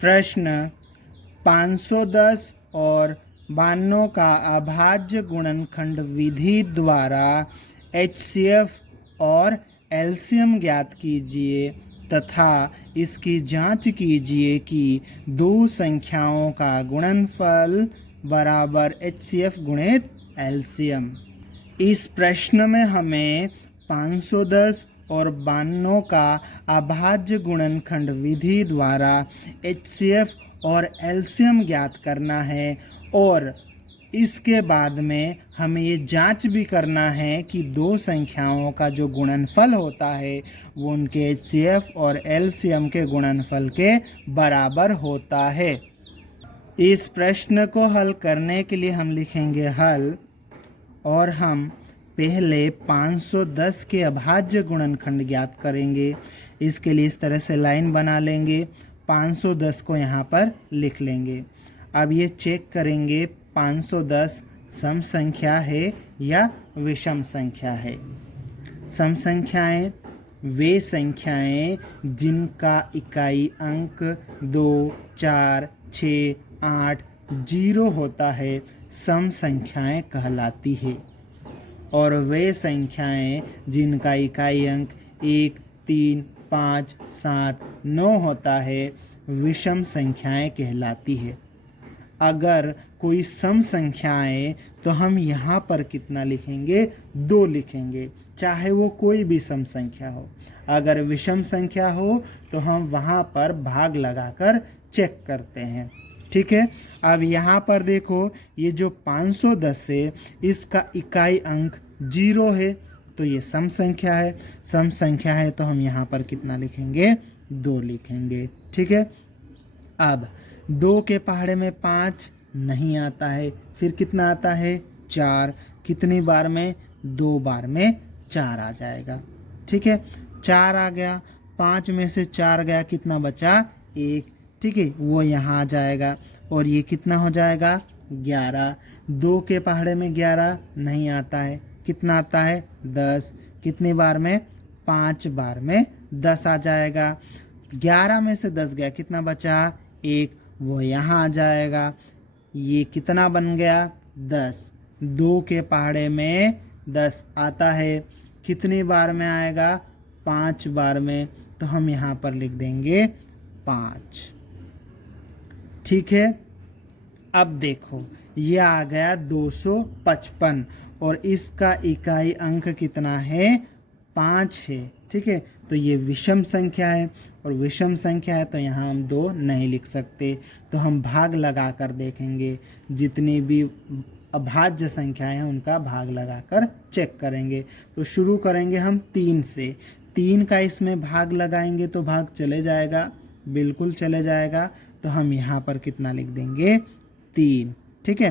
प्रश्न 510 और 92 का अभाज्य गुणनखंड विधि द्वारा HCF और एलसीएम ज्ञात कीजिए तथा इसकी जांच कीजिए कि दो संख्याओं का गुणनफल बराबर HCF गुणित एलसीएम। इस प्रश्न में हमें 510 और 92 का अभाज्य गुणनखंड विधि द्वारा HCF और एलसीएम ज्ञात करना है और इसके बाद में हमें ये जांच भी करना है कि दो संख्याओं का जो गुणनफल होता है वो उनके HCF और एलसीएम के गुणनफल के बराबर होता है। इस प्रश्न को हल करने के लिए हम लिखेंगे हल और हम पहले 510 के अभाज्य गुणनखंड ज्ञात करेंगे। इसके लिए इस तरह से लाइन बना लेंगे, 510 को यहाँ पर लिख लेंगे। अब ये चेक करेंगे 510 सम संख्या है या विषम संख्या है। सम संख्याएं वे संख्याएं जिनका इकाई अंक 2, 4, 6, 8, 0 होता है सम संख्याएं कहलाती है और वे संख्याएं जिनका इकाई अंक 1, 3, 5, 7, 9 होता है विषम संख्याएं कहलाती है। अगर कोई सम संख्याएं तो हम यहाँ पर कितना लिखेंगे? 2 लिखेंगे, चाहे वो कोई भी सम संख्या हो। अगर विषम संख्या हो तो हम वहाँ पर भाग लगाकर चेक करते हैं। ठीक है, अब यहाँ पर देखो ये जो 510 है इसका इकाई अंक 0 है तो ये सम संख्या है। सम संख्या है तो हम यहाँ पर कितना लिखेंगे? 2 लिखेंगे। ठीक है, अब 2 के पहाड़े में 5 नहीं आता है, फिर कितना आता है? 4। कितनी बार में? 2 बार में 4 आ जाएगा। ठीक है, 4 आ गया, 5 में से 4 गया, कितना बचा? 1। ठीक है, वो यहाँ आ जाएगा और ये कितना हो जाएगा? 11। 2 के पहाड़े में 11 नहीं आता है, कितना आता है? 10। कितनी बार में? 5 बार में 10 आ जाएगा। 11 में से 10 गया, कितना बचा? 1, वो यहाँ आ जाएगा। ये कितना बन गया? 10। 2 के पहाड़े में 10 आता है, कितनी बार में आएगा? 5 बार में, तो हम यहाँ पर लिख देंगे 5। ठीक है, अब देखो ये आ गया 255 और इसका इकाई अंक कितना है? 5 है। ठीक है, तो ये विषम संख्या है और विषम संख्या है तो यहाँ हम 2 नहीं लिख सकते, तो हम भाग लगा कर देखेंगे। जितनी भी अभाज्य संख्याएं हैं उनका भाग लगाकर चेक करेंगे। तो शुरू करेंगे हम 3 से। 3 का इसमें भाग लगाएंगे तो भाग चले जाएगा, बिल्कुल चले जाएगा, तो हम यहाँ पर कितना लिख देंगे? 3। ठीक है,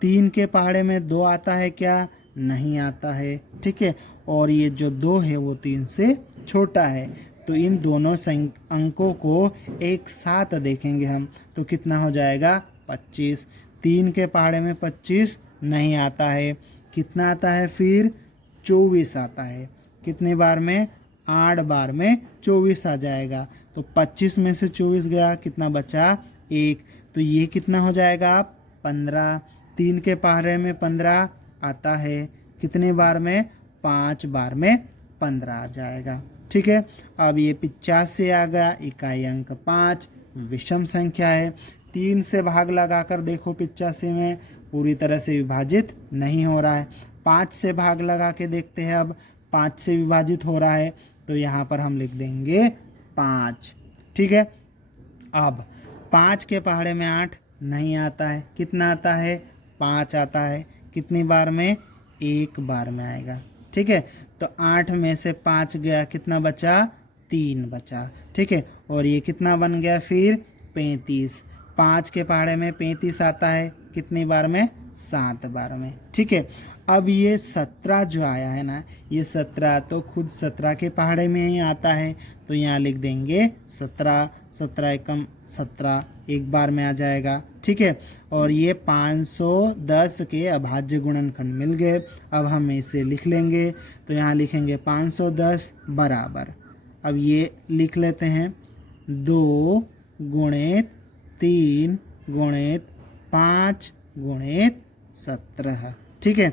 3 के पहाड़े में 2 आता है क्या? नहीं आता है। ठीक है, और ये जो 2 है वो 3 से छोटा है, तो इन दोनों अंकों को एक साथ देखेंगे हम, तो कितना हो जाएगा? 25। 3 के पहाड़े में 25 नहीं आता है, कितना आता है फिर? 24 आता है। कितनी बार में? 8 बार में 24 आ जाएगा, तो 25 में से 24 गया, कितना बचा? 1, तो ये कितना हो जाएगा? 15। 3 के पहाड़े में 15 आता है, कितनी बार में? 5 बार में 15 आ जाएगा। ठीक है, अब ये 85 आ गया, इकाई अंक 5, विषम संख्या है। 3 से भाग लगाकर देखो 85 में पूरी तरह से विभाजित नहीं हो रहा है। 5 से भाग लगा के देखते हैं, अब 5 से विभाजित हो रहा है, तो यहाँ पर हम लिख देंगे 5। ठीक है, अब 5 के पहाड़े में 8 नहीं आता है, कितना आता है? 5 आता है, कितनी बार में? 1 बार में आएगा। ठीक है, तो 8 में से 5 गया, कितना बचा? 3 बचा। ठीक है, और ये कितना बन गया फिर? 35। 5 के पहाड़े में 35 आता है, कितनी बार में? 7 बार में। ठीक है, अब ये 17 जो आया है ना, ये 17 तो खुद 17 के पहाड़े में ही आता है, तो यहाँ लिख देंगे 17। 17 एकम 17 एक बार में आ जाएगा। ठीक है, और ये 510 के अभाज्य गुणनखंड मिल गए। अब हम इसे लिख लेंगे, तो यहाँ लिखेंगे 510 बराबर, अब ये लिख लेते हैं 2 गुणित 3 गुणित 5 गुणित 17। ठीक है,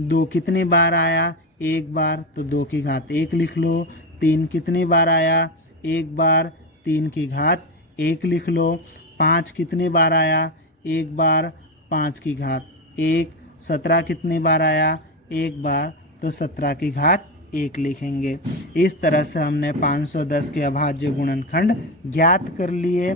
2 कितनी बार आया? एक बार, तो 2 की घात 1 लिख लो। 3 कितनी बार आया? एक बार, 3 की घात 1 लिख लो। 5 कितनी बार आया? एक बार, 5 की घात 1। 17 कितनी बार आया? एक बार, तो 17 की घात 1 लिखेंगे। इस तरह से हमने 510 के अभाज्य गुणनखंड ज्ञात कर लिए।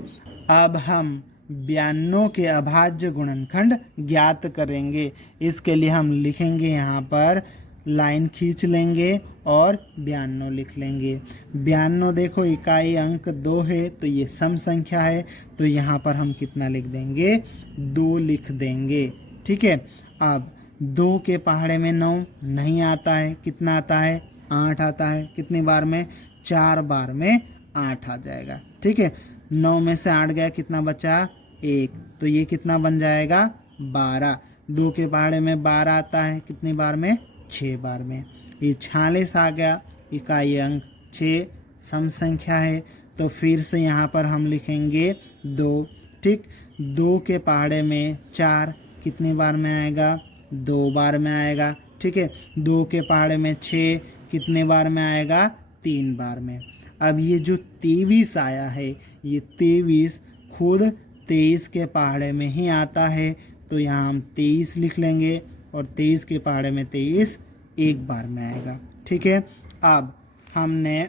अब हम 92 के अभाज्य गुणनखंड ज्ञात करेंगे। इसके लिए हम लिखेंगे, यहाँ पर लाइन खींच लेंगे और 92 लिख लेंगे। 92 देखो इकाई अंक 2 है, तो ये सम संख्या है, तो यहाँ पर हम कितना लिख देंगे? 2 लिख देंगे। ठीक है, अब 2 के पहाड़े में 9 नहीं आता है, कितना आता है? 8 आता है। कितनी बार में? 4 बार में 8 आ जाएगा। ठीक है, 9 में से 8 गया, कितना बचा? 1, तो ये कितना बन जाएगा? 12। 2 के पहाड़े में 12 आता है, कितनी बार में? 6 बार में। ये 46 आ गया, इकाई अंक 6 सम संख्या है, तो फिर से यहाँ पर हम लिखेंगे 2। ठीक, 2 के पहाड़े में 4 कितनी बार में आएगा? 2 बार में आएगा। ठीक है, 2 के पहाड़े में 6 कितने बार में आएगा? 3 बार में। अब ये जो 23 आया है, ये 23 खुद 23 के पहाड़े में ही आता है, तो यहाँ हम 23 लिख लेंगे, और 23 के पहाड़े में 23 एक बार में आएगा। ठीक है, अब हमने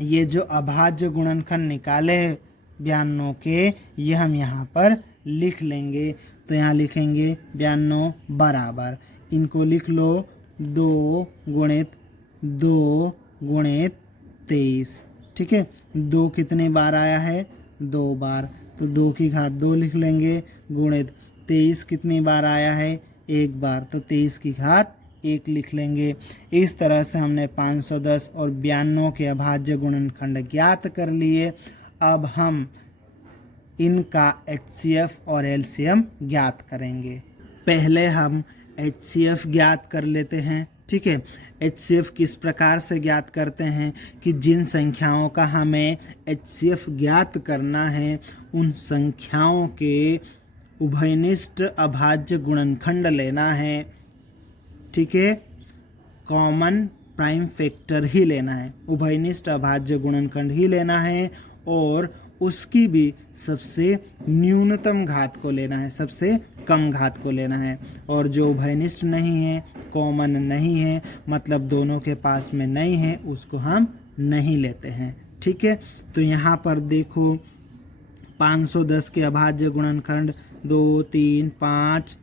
ये जो अभाज्य गुणनखंड निकाले 92 के, ये हम यहाँ पर लिख लेंगे। तो यहाँ लिखेंगे 92 बराबर, इनको लिख लो 2 गुणित 2 गुणित 23। ठीक है, 2 कितनी बार आया है? 2 बार, तो 2 की घात 2 लिख लेंगे, गुणित 23 कितनी बार आया है? एक बार, तो 23 की घात 1 लिख लेंगे। इस तरह से हमने 510 और 92 के अभाज्य गुणनखंड ज्ञात कर लिए। अब हम इनका HCF और LCM ज्ञात करेंगे। पहले हम HCF ज्ञात कर लेते हैं। ठीक है, HCF किस प्रकार से ज्ञात करते हैं कि जिन संख्याओं का हमें HCF ज्ञात करना है, उन संख्याओं के उभयनिष्ठ अभाज्य गुणनखंड लेना है। ठीक है, कॉमन प्राइम फैक्टर ही लेना है, उभयनिष्ठ अभाज्य गुणनखंड ही लेना है, और उसकी भी सबसे न्यूनतम घात को लेना है, सबसे कम घात को लेना है। और जो उभयनिष्ठ नहीं है, कॉमन नहीं है, मतलब दोनों के पास में नहीं है, उसको हम नहीं लेते हैं। ठीक है, तो यहाँ पर देखो 510 के अभाज्य गुणनखंड 2, 3, 5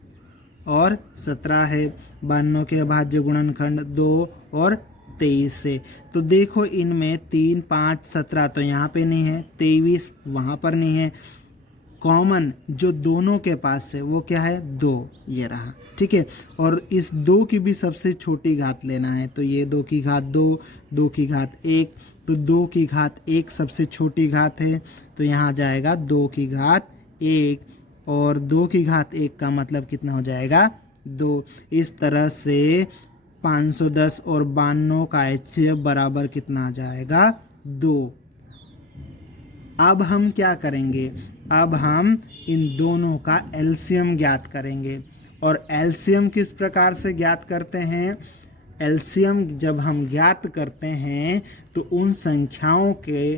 और 17 है। 92 के अभाज्य गुणनखंड 2 और 23 से। तो देखो इनमें 3, 5, 17 तो यहाँ पे नहीं है, 23 वहाँ पर नहीं है। कॉमन जो दोनों के पास है वो क्या है? 2, ये रहा। ठीक है, और इस 2 की भी सबसे छोटी घात लेना है, तो ये 2 की घात 2, 2 की घात 1, तो 2 की घात 1 सबसे छोटी घात है, तो यहाँ जाएगा 2 की घात 1, और 2 की घात 1 का मतलब कितना हो जाएगा? 2। इस तरह से 510 और 92 का HCF बराबर कितना आ जाएगा? 2। अब हम क्या करेंगे? अब हम इन दोनों का LCM ज्ञात करेंगे। और LCM किस प्रकार से ज्ञात करते हैं? LCM जब हम ज्ञात करते हैं तो उन संख्याओं के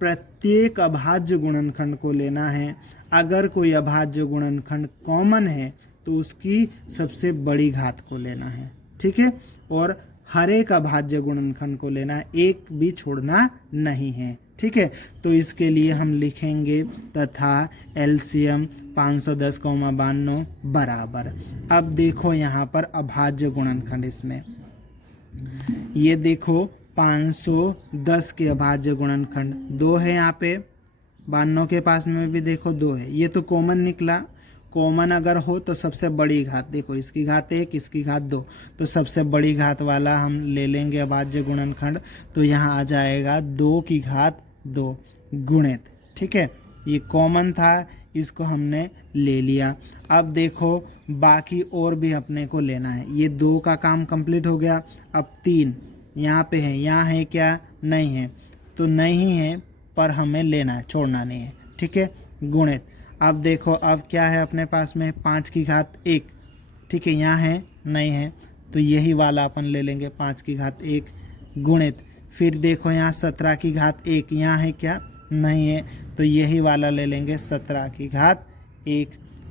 प्रत्येक अभाज्य गुणनखंड को लेना है। अगर कोई अभाज्य गुणनखंड कॉमन है तो उसकी सबसे बड़ी घात को लेना है। ठीक है, और हर एक अभाज्य गुणनखंड को लेना है, एक भी छोड़ना नहीं है। ठीक है, तो इसके लिए हम लिखेंगे तथा LCM 510, 92 बराबर। अब देखो यहाँ पर अभाज्य गुणनखंड, इसमें ये देखो 510 के अभाज्य गुणनखंड 2 है, यहाँ पे 92 के पास में भी देखो 2 है। ये तो कॉमन निकला। कॉमन अगर हो तो सबसे बड़ी घात, देखो इसकी घात 1, इसकी घात 2, तो सबसे बड़ी घात वाला हम ले लेंगे अभाज्य गुणनखंड। तो यहाँ आ जाएगा 2 की घात 2 गुणित। ठीक है, ये कॉमन था, इसको हमने ले लिया। अब देखो बाकी और भी अपने को लेना है। ये 2 का काम कंप्लीट हो गया। अब 3 यहाँ पे है, यहाँ है क्या? नहीं है, तो नहीं है पर हमें लेना है, छोड़ना नहीं है। ठीक है, गुणित। अब देखो अब क्या है अपने पास में 5 की घात 1, ठीक है, यहाँ है नहीं है तो यही वाला अपन ले लेंगे 5 की घात 1 गुणित, फिर देखो यहाँ 17 की घात 1, यहाँ है क्या नहीं है तो यही वाला ले लेंगे 17 की घात 1,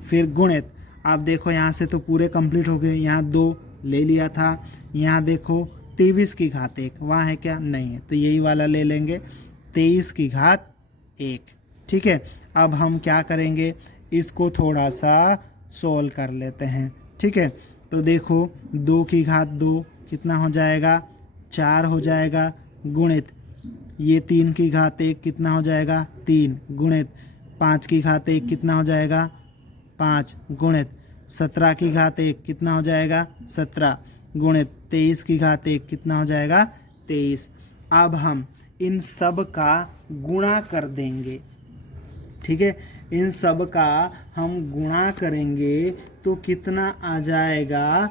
फिर गुणित। आप देखो यहाँ से तो पूरे कंप्लीट हो गए, यहाँ 2 ले लिया था, यहाँ देखो 23 की घात 1, वहाँ है क्या नहीं है तो यही वाला ले लेंगे 23 की घात 1, ठीक है। अब हम क्या करेंगे, इसको थोड़ा सा सोल्व कर लेते हैं, ठीक है। तो देखो 2 की घात 2 कितना हो जाएगा 4 हो जाएगा गुणित, ये 3 की घात 1 कितना हो जाएगा 3 गुणित, 5 की घात 1 कितना हो जाएगा 5 गुणित, 17 की घात 1 कितना हो जाएगा 17 गुणित, 23 की घात 1 कितना हो जाएगा 23। अब हम इन सब का गुणा कर देंगे, ठीक है, इन सब का हम गुणा करेंगे तो कितना आ जाएगा,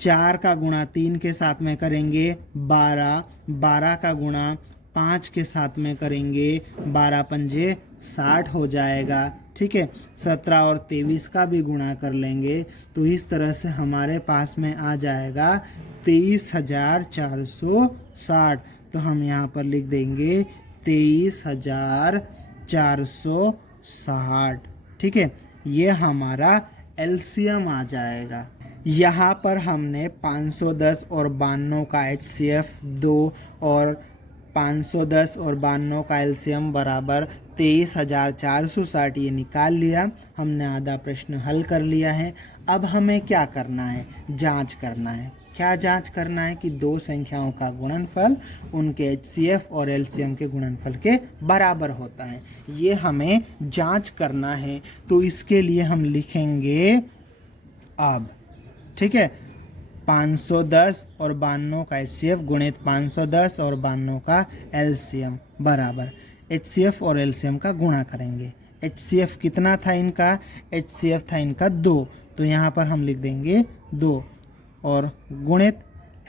4 का गुणा 3 के साथ में करेंगे 12, 12 का गुणा 5 के साथ में करेंगे 12 पंजे 60 हो जाएगा, ठीक है। 17 और 23 का भी गुणा कर लेंगे तो इस तरह से हमारे पास में आ जाएगा 23,460। तो हम यहाँ पर लिख देंगे 23,460, ठीक है, ये हमारा एलसीएम आ जाएगा। यहाँ पर हमने 510 और 92 का HCF 2 और 510 और 92 का एलसीएम बराबर 23,460 ये निकाल लिया। हमने आधा प्रश्न हल कर लिया है। अब हमें क्या करना है, जांच करना है। क्या जांच करना है कि दो संख्याओं का गुणनफल उनके HCF और LCM के गुणनफल के बराबर होता है, ये हमें जांच करना है। तो इसके लिए हम लिखेंगे अब, ठीक है, 510 और 92 का HCF गुणित 510 और 92 का LCM बराबर HCF और LCM का गुणा करेंगे। HCF कितना था इनका, HCF था इनका 2, तो यहाँ पर हम लिख देंगे 2 और गुणित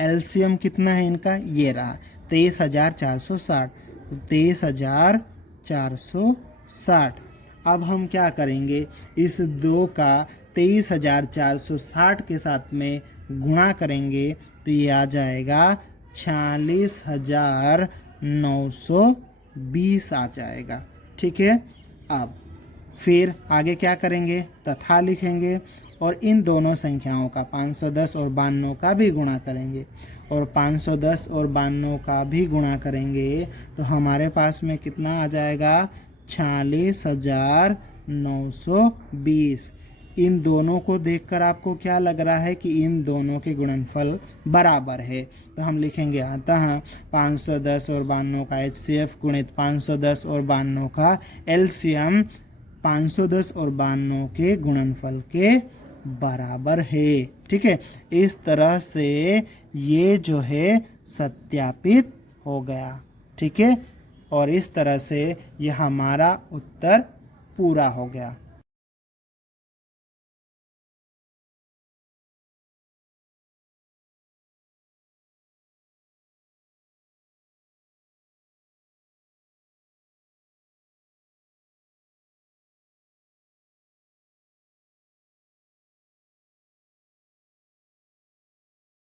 LCM कितना है इनका, ये रहा 23,460, 23,460। अब हम क्या करेंगे, इस 2 का 23,460 के साथ में गुणा करेंगे तो ये आ जाएगा 46,920 आ जाएगा, ठीक है। अब फिर आगे क्या करेंगे, तथा लिखेंगे और इन दोनों संख्याओं का 510 और 92 का भी गुणा करेंगे और 510 और 92 का भी गुणा करेंगे तो हमारे पास में कितना आ जाएगा 46,920। इन दोनों को देखकर आपको क्या लग रहा है कि इन दोनों के गुणनफल बराबर है, तो हम लिखेंगे अतः 510 और 92 का HCF गुणित 510 और 92 का LCM 510 और 92 के गुणनफल के बराबर है, ठीक है। इस तरह से ये जो है सत्यापित हो गया, ठीक है, और इस तरह से ये हमारा उत्तर पूरा हो गया।